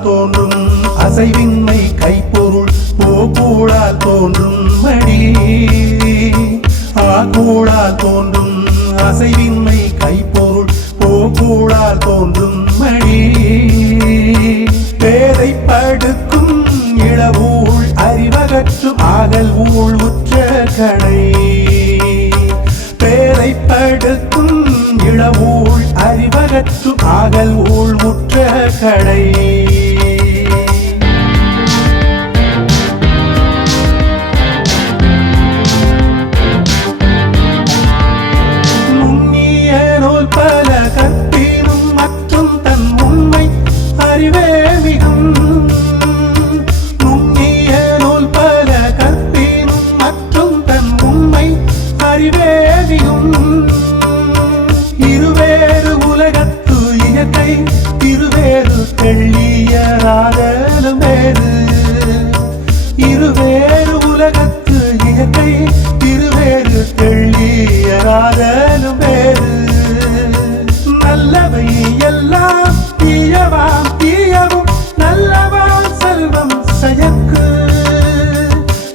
ஆகூழால் தோன்றும் அசைவின்மை கைப்பொருள் போகூழால் தோன்றும் மடி ஆகூழால் தோன்றும் அசைவின்மை கைப்பொருள் போகூழால் தோன்றும் மடி பேதை படுக்கும் இளவூழ் அறிவகற்றும் ஆகல் ஊழ் உற்ற கடை பேதை படுக்கும் இளவூழ் அறிவகற்றும் ஆகல் ஊழ் உற்ற கடை இருவேறு உலகத்து இயற்கை இருவேறு தெள்ளியராதலும் வேறு இருவேறு உலகத்து இயற்கை இருவேறு தெள்ளியராதலும் வேறு நல்லவை எல்லாம் தீயவாம் தீயவும் நல்லவாம் செல்வம் செயற்கு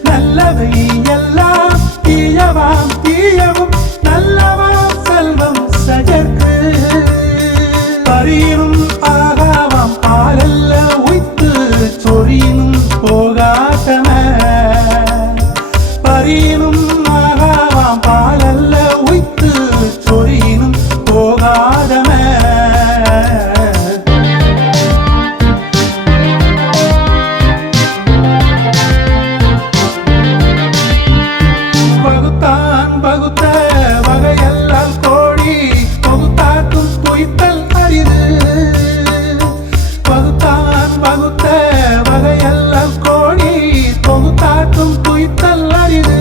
நல்லவை எல்லாம் தீயவாம் தீயவும் நல்லவாம் செல்வம் செயற்கு பரியினும் ஆகாவாம் பாலல்ல உய்த்து சொரியினும் போகாதன பரியினும் ஆகாவாம் பாலல்ல உய்த்து சொரியினும் போகாதன பகுத்தான் பகுத்த வகையெல்லாம் கோடி பகுத்தாக்கும் பொய்த்தல் அரிது பகுத்தான் பகுத்த வகையெல்லாம் கோடி பகுத்தாக்கும் பொய்த்தல் அரிது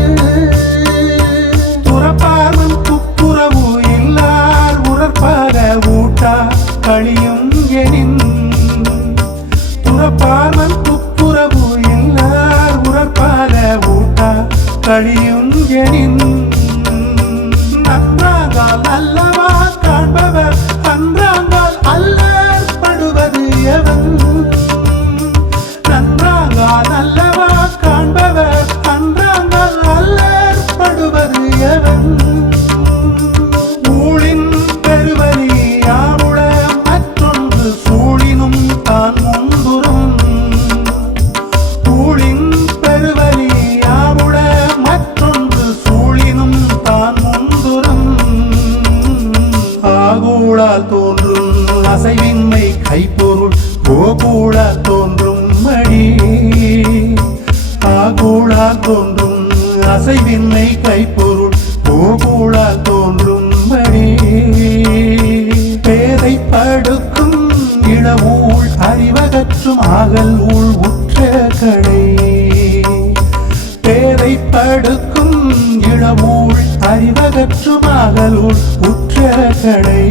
துறப்பார்வன் துப்புரவு இல்லார் உறப்பாக ஊட்டா களியும் எனின் துறப்பார்வன் துப்புரவு இல்லார் உறப்பாக ஊட்டா களியும் எனின் நன்றாங்கால் அல்லவா காண்பவர் அன்றாங்கால் அல்லர் படுவது எவன் நன்றாங்கால் அல்லவா காண்பவர் அன்றாங்கால் அல்லர் படுவது எவன் ஊழின் பெருவலி யாவுட மற்றொன்று சூழினும் தான் முந்துரும் ஊழின் பெருவலி யாவுட மற்றொன்று சூழினும் தான் முந்துரும் ஆகூழால் தோன்றும் அசைவின்மை கைப்பொருள் போகூழால் தோன்றும் மடி ஆகூழால் தோன்றும் அசைவின்மை கைப்பொருள் போகூழால் தோன்றும் மடி பேதை படுக்கும் இளவூழ் அறிவகற்றும் ஆகல் ஊழ் உற்ற கடை பேதை படுக்கும் இளவூழ் அறிவகற்றும் ஆகல் ஊழ் உற்ற கடை